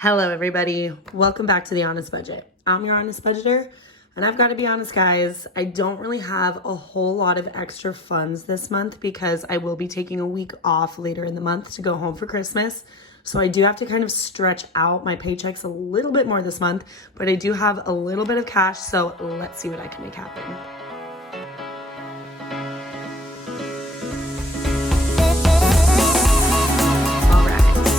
Hello everybody, welcome back to The Honest Budget. I'm your honest budgeter, and I've got to be honest guys, I don't really have a whole lot of extra funds this month because I will be taking a week off later in the month to go home for Christmas. So I do have to kind of stretch out my paychecks a little bit more this month, but I do have a little bit of cash, so let's see what I can make happen.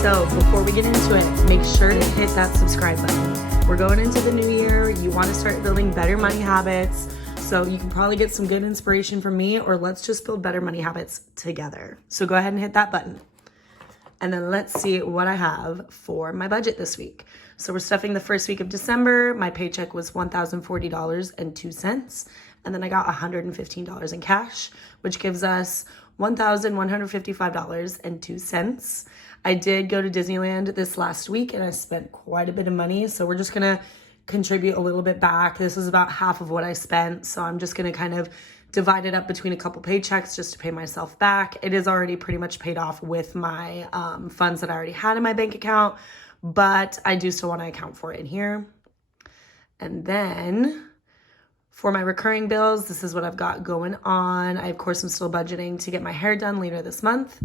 So before we get into it, make sure to hit that subscribe button. We're going into the new year. You want to start building better money habits. So you can probably get some good inspiration from me, or let's just build better money habits together. So go ahead and hit that button. And then let's see what I have for my budget this week. So we're stuffing the first week of December. My paycheck was $1,040.02. And then I got $115 in cash, which gives us $1,155.02. I did go to Disneyland this last week and I spent quite a bit of money. So we're just going to contribute a little bit back. This is about half of what I spent. So I'm just going to kind of divide it up between a couple paychecks just to pay myself back. It is already pretty much paid off with my funds that I already had in my bank account, but I do still want to account for it in here. And then for my recurring bills, this is what I've got going on. I, of course, am still budgeting to get my hair done later this month.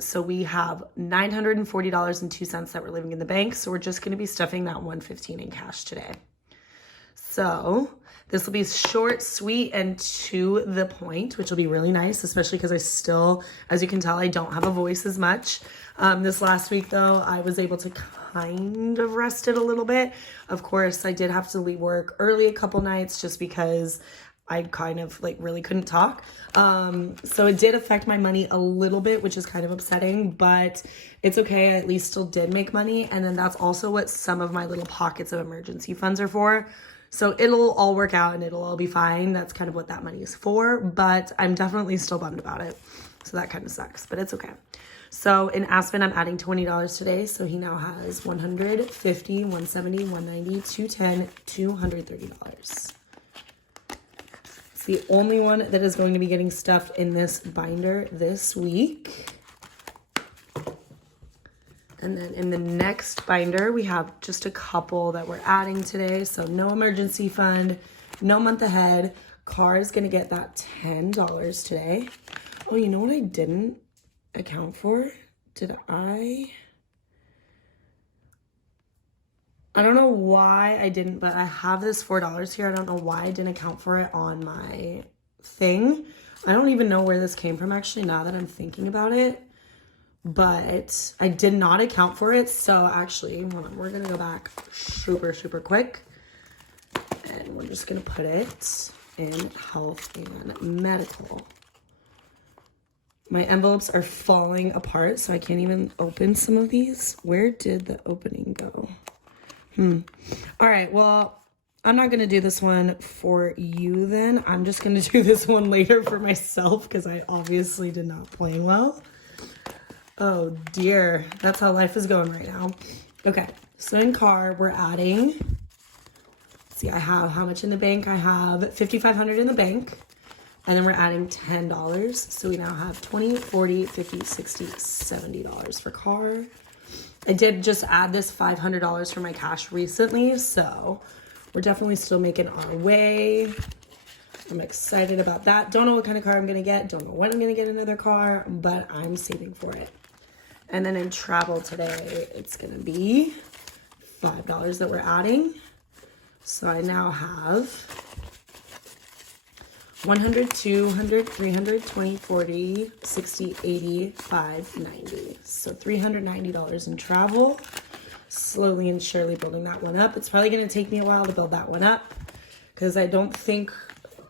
So we have $940.02 that we're leaving in the bank. So we're just going to be stuffing that $115 in cash today. So this will be short, sweet, and to the point, which will be really nice, especially because I still, as you can tell, I don't have a voice as much. This last week, though, I was able to kind of rest it a little bit. Of course, I did have to leave work early a couple nights just because I kind of really couldn't talk. So it did affect my money a little bit, which is kind of upsetting, but it's okay. I at least still did make money. And then that's also what some of my little pockets of emergency funds are for. So it'll all work out and it'll all be fine. That's kind of what that money is for, but I'm definitely still bummed about it. So that kind of sucks, but it's okay. So in Aspen, I'm adding $20 today. So he now has $150, $170, $190, $210, $230. It's the only one that is going to be getting stuffed in this binder this week. And then in the next binder, we have just a couple that we're adding today. So no emergency fund, no month ahead. Car is going to get that $10 today. Oh, you know what I didn't account for? I don't know why I didn't, but I have this $4 here. I don't know why I didn't account for it on my thing. I don't even know where this came from actually now that I'm thinking about it. But I did not account for it. So actually, hold on, we're gonna go back super quick. And we're just gonna put it in health and medical. My envelopes are falling apart, so I can't even open some of these. Where did the opening go? All right, well, I'm not gonna do this one for you then. I'm just gonna do this one later for myself because I obviously did not plan well. Oh dear, that's how life is going right now. Okay, so in car, we're adding, see, I have how much in the bank? I have $5,500 in the bank, and then we're adding $10. So we now have $20, $40, $50, $60, $70 for car. I did just add this $500 for my cash recently, so we're definitely still making our way. I'm excited about that. Don't know what kind of car I'm gonna get. Don't know when I'm gonna get another car, but I'm saving for it. And then in travel today, it's gonna be $5 that we're adding. So I now have 100, 200, 300, 20, 40, 60, 80, 5, 90. So $390 in travel. Slowly and surely building that one up. It's probably gonna take me a while to build that one up because I don't think,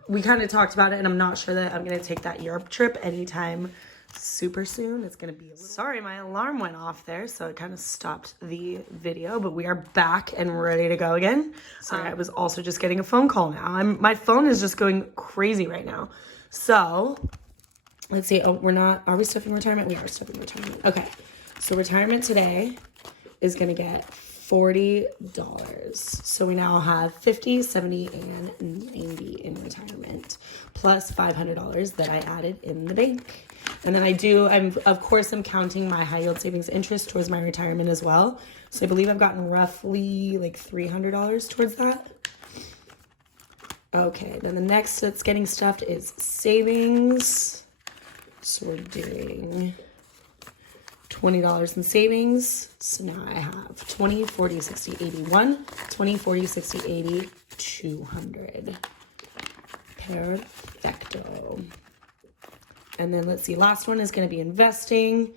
we kind of talked about it and I'm not sure that I'm gonna take that Europe trip anytime super soon. It's gonna be sorry, my alarm went off there, so it kind of stopped the video, but we are back and ready to go again. Sorry, I was also just getting a phone call now. My phone is just going crazy right now. So let's see. Oh, are we stuffing retirement? We are stuffing retirement. Okay, so retirement today is gonna get $40. So we now have 50, 70, and 90 in retirement, plus $500 that I added in the bank. And then of course, I'm counting my high yield savings interest towards my retirement as well. So I believe I've gotten roughly like $300 towards that. Okay, then the next that's getting stuffed is savings. So we're doing $20 in savings. So now I have 20, 40, 60, 81, 20, 40, 60, 80, 200. Perfecto. And then let's see, last one is going to be investing.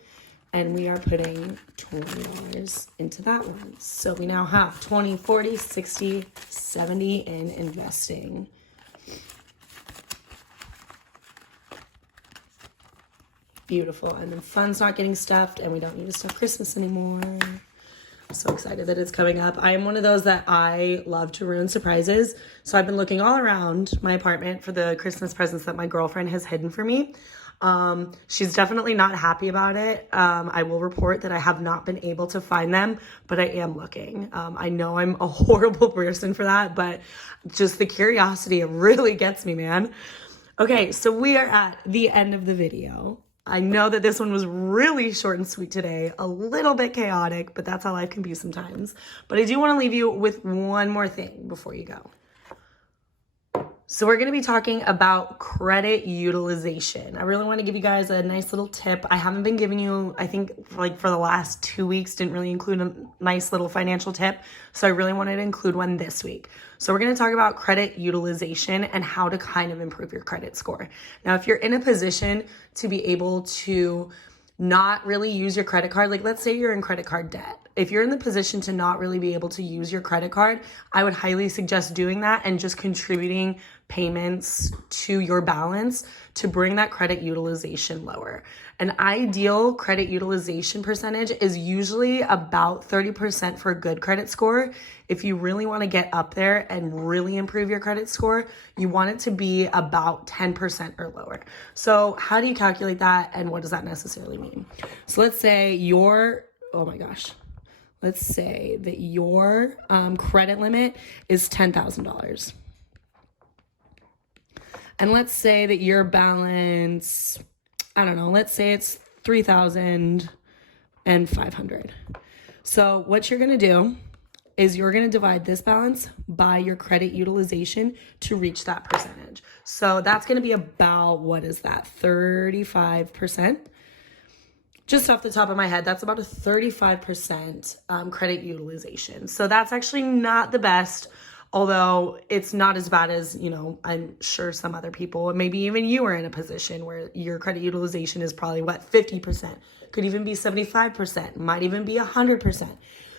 And we are putting $20 into that one. So we now have 20, 40, 60, 70 in investing. Beautiful. And then funds not getting stuffed, and we don't need to stuff Christmas anymore. I'm so excited that it's coming up. I am one of those that I love to ruin surprises. So I've been looking all around my apartment for the Christmas presents that my girlfriend has hidden for me. She's definitely not happy about it. I will report that I have not been able to find them, but I am looking. I know I'm a horrible person for that, but just the curiosity, it really gets me, man. Okay, so we are at the end of the video. I know that this one was really short and sweet today, a little bit chaotic, but that's how life can be sometimes. But I do want to leave you with one more thing before you go. So we're going to be talking about credit utilization. I really want to give you guys a nice little tip. I haven't been giving you, I think like for the last 2 weeks, didn't really include a nice little financial tip. So I really wanted to include one this week. So we're going to talk about credit utilization and how to kind of improve your credit score. Now, if you're in a position to be able to not really use your credit card, like let's say you're in credit card debt. If you're in the position to not really be able to use your credit card, I would highly suggest doing that and just contributing payments to your balance to bring that credit utilization lower. An ideal credit utilization percentage is usually about 30% for a good credit score. If you really want to get up there and really improve your credit score, you want it to be about 10% or lower. So how do you calculate that, and what does that necessarily mean? So let's say let's say that your credit limit is $10,000. And let's say that your balance, let's say it's $3,500. So what you're going to do is you're going to divide this balance by your credit utilization to reach that percentage. So that's going to be about, 35%? Just off the top of my head, that's about a 35% credit utilization. So that's actually not the best, although it's not as bad as, I'm sure some other people, maybe even you are in a position where your credit utilization is probably 50%, could even be 75%, might even be 100%.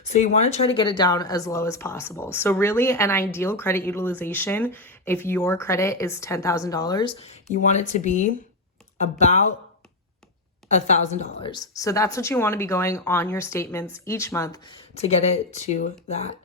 So you want to try to get it down as low as possible. So really an ideal credit utilization, if your credit is $10,000, you want it to be about $1,000. So that's what you want to be going on your statements each month to get it to that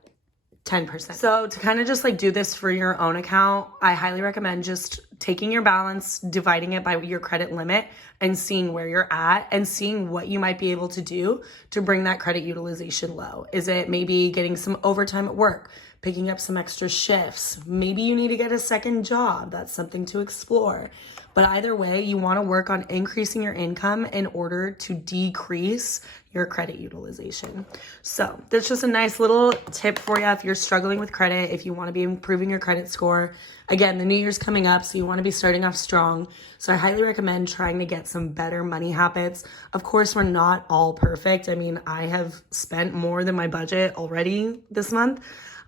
10%. So to kind of just do this for your own account, I highly recommend just taking your balance, dividing it by your credit limit, and seeing where you're at and seeing what you might be able to do to bring that credit utilization low. Is it maybe getting some overtime at work, picking up some extra shifts? Maybe you need to get a second job. That's something to explore. But either way, you want to work on increasing your income in order to decrease your credit utilization. So that's just a nice little tip for you if you're struggling with credit, if you want to be improving your credit score. Again, the new year's coming up, so you want to be starting off strong. So I highly recommend trying to get some better money habits. Of course, we're not all perfect. I mean, I have spent more than my budget already this month.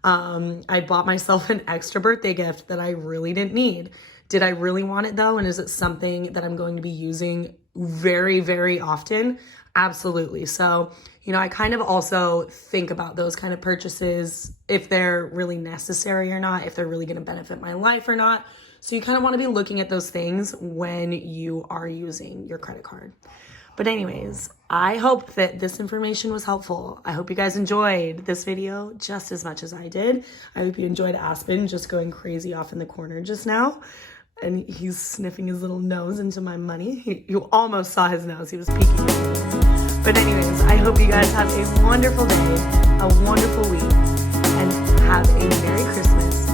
I bought myself an extra birthday gift that I really didn't need. Did I really want it though? And is it something that I'm going to be using very, very often? Absolutely. So, I kind of also think about those kind of purchases, if they're really necessary or not, if they're really going to benefit my life or not. So you kind of want to be looking at those things when you are using your credit card. But anyways, I hope that this information was helpful. I hope you guys enjoyed this video just as much as I did. I hope you enjoyed Aspen just going crazy off in the corner just now. And he's sniffing his little nose into my money. You almost saw his nose. He was peeking. But anyways, I hope you guys have a wonderful day. a wonderful week and have a Merry Christmas